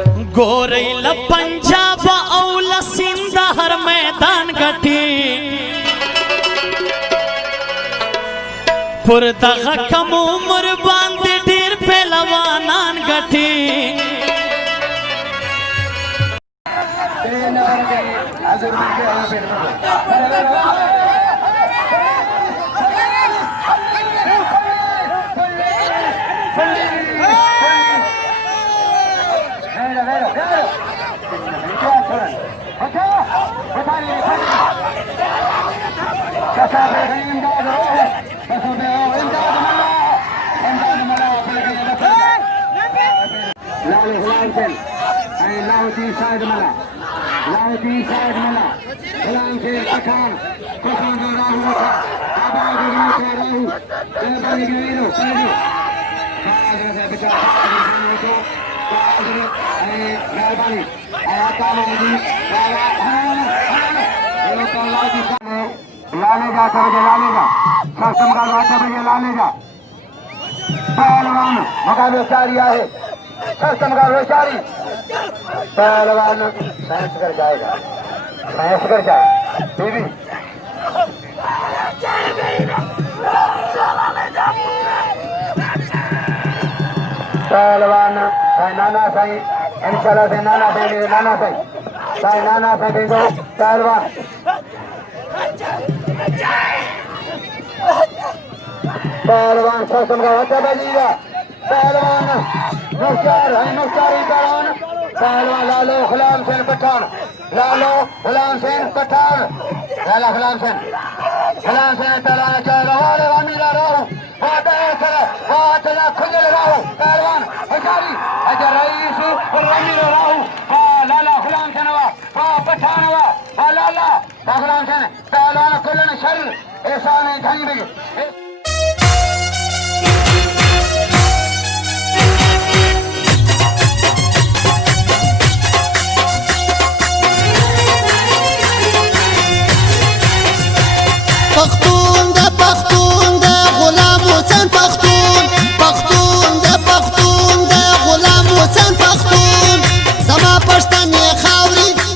गोरैल पंजाब औल सिंध हर मैदान गठी पुरदग कम उम्र बांध ढेर पहलवानान गठी लालेगा सर लालेगा शासन का बात है लालेगा पहलवान मुकाबले जारी है शासन का रोजारी पहलवान साइंस कर जाएगा साइंस कर जाए बीबी पहलवान नाना साई इंशाल्लाह से नाना साई देंगे पहलवान पहलवान शासन का बच्चा बजीगा पहलवान मुख्तार है मुख्तारी पहलवान लालो गुलाम हुसैन पठान लालो गुलाम हुसैन पठान लाला गुलाम हुसैन पहलवान चाह रहा है अमीरा रहो बहुत चला खुजल रहो पहलवान हजारी अजय रईस और अमीरा रहो लाला गुलाम हुसैन वा पठान वा लाला गुलाम हुसैन पहलवान कुलन शर ऐसा नहीं घनी बगे पख्तून दे गुलाम हुसैन पख्तून दे गुलाम हुसैन पख्तून समा पश्तनी खावरी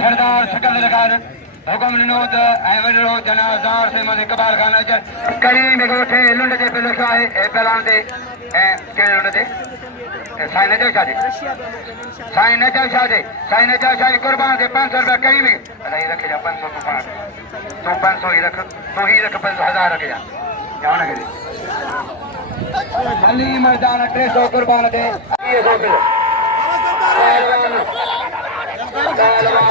सरदार शकल लगार हुकुम निनोद एवरो जनाजार से मने कबाल खान अजर करीम गोठे लुंड दे पेलो शाहे ए पहलान दे ए के लुंड दे साइन दे शादी कुर्बान दे 500 रुपया करीम नहीं रखे जा 500 तो 500 ही रख 500,000 रखे जा जाओ ना करे अली मैदान 300 कुर्बान दे ये सो मिलो पहलवान